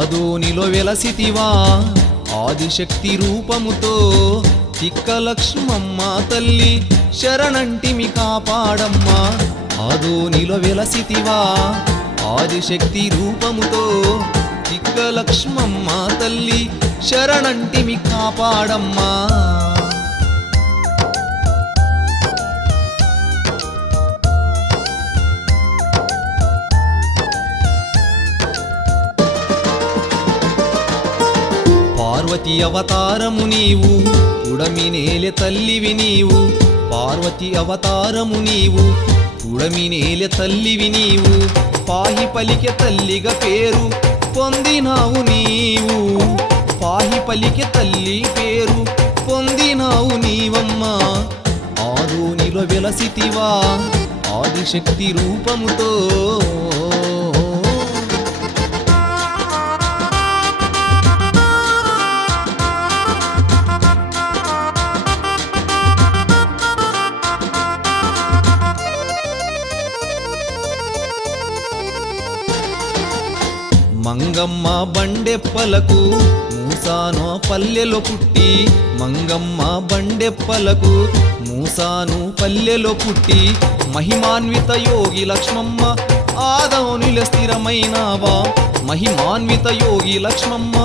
ఆదోనిలో వెలసితివా ఆదిశక్తి రూపముతో తిక్కలక్ష్మమ్మ తల్లి శరణంటిమి కాపాడమ్మా ఆదోనిలో వెలసితివా ఆదిశక్తి రూపముతో తిక్కలక్ష్మమ్మ తల్లి శరణంటిమి కాపాడమ్మా పార్వతి అవతారము నీవు పుడమినేలె తల్లివి నీవు పార్వతి అవతారము నీవు పుడమినేలె తల్లివి నీవు పాహి పలికె తల్లిగా పేరు పొందినావు నీవు పాహి పలికె తల్లి పేరు పొందినావు నీవమ్మా ఆదోనిలో వెలసితివా ఆదిశక్తి రూపముతో మంగమ్మ బండెప్పలకు మూసాను పల్లెలో పుట్టి మంగమ్మ బండెప్పలకు మూసాను పల్లెలో పుట్టి మహిమాన్విత యోగి లక్ష్మమ్మ ఆదోనిలో స్థిరమైనావా మహిమాన్విత యోగి లక్ష్మమ్మ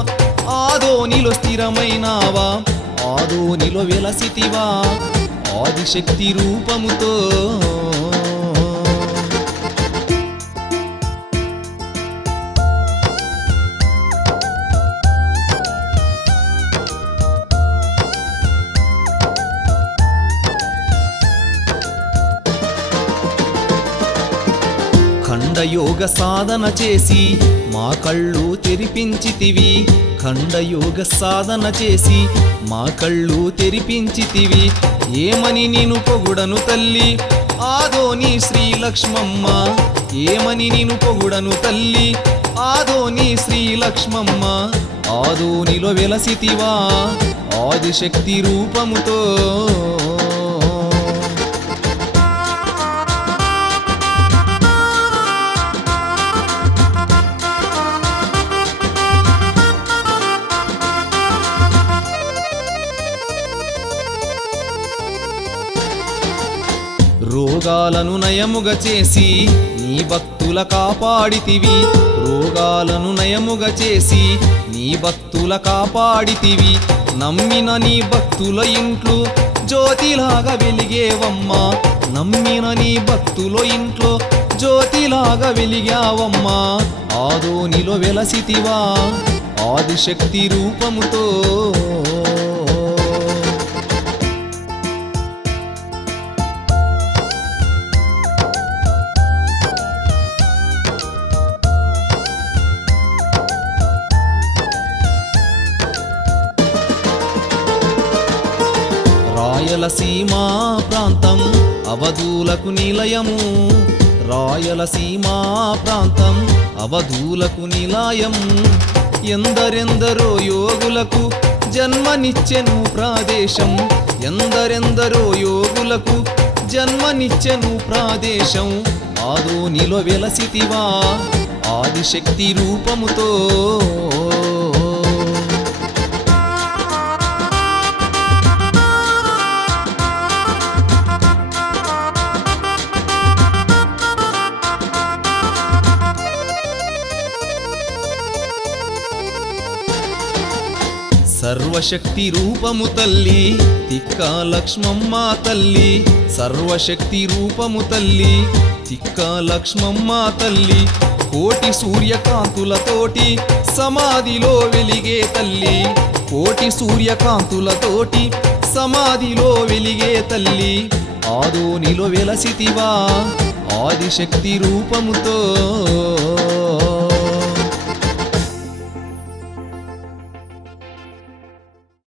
ఆదోనిలో స్థిరమైనావా ఆదోనిలో వెలసితివా ఆదిశక్తి రూపముతో ఖండయోగ సాధన చేసి మా కళ్ళు తెరిపించితివి ఖండయోగ సాధన చేసి మా కళ్ళు తెరిపించితివి ఏమని నిన్ను పొగుడను తల్లి ఆదోని శ్రీలక్ష్మమ్మ ఏమని నిన్ను పొగుడను తల్లి ఆదోని శ్రీలక్ష్మమ్మ ఆదోనిలో వెలసితివా ఆదిశక్తి రూపముతో రోగాలను నయముగా చేసి నీ భక్తుల కాపాడితివి రోగాలను నయముగా చేసి నీ భక్తుల కాపాడితివి నమ్మిన నీ భక్తుల ఇంట్లో జ్యోతిలాగా వెలిగేవమ్మా నమ్మిన నీ భక్తుల ఇంట్లో జ్యోతిలాగా వెలిగావమ్మా ఆదోనిలో వెలసితివా ఆదిశక్తి రూపముతో రాయలసీమా ప్రాంతం అవధూలకు నిలయము రాయలసీమా ప్రాంతం అవధూలకు నిలయం ఎందరెందరో యోగులకు జన్మనిచ్చెను ప్రదేశం ఎందరెందరో యోగులకు జన్మనిచ్చెను ప్రదేశం ఆదోనిలో వెలసితివా ఆదిశక్తి రూపముతో సర్వశక్తి రూపము తల్లి తిక్కలక్ష్మమ్మ తల్లి సర్వశక్తి రూపము తల్లి తిక్కలక్ష్మమ్మ తల్లి కోటి సూర్యకాంతులతోటి సమాధిలో వెలిగే తల్లి కోటి సూర్యకాంతులతోటి సమాధిలో వెలిగే తల్లి ఆదోనిలో వెలసితివా ఆదిశక్తి రూపముతో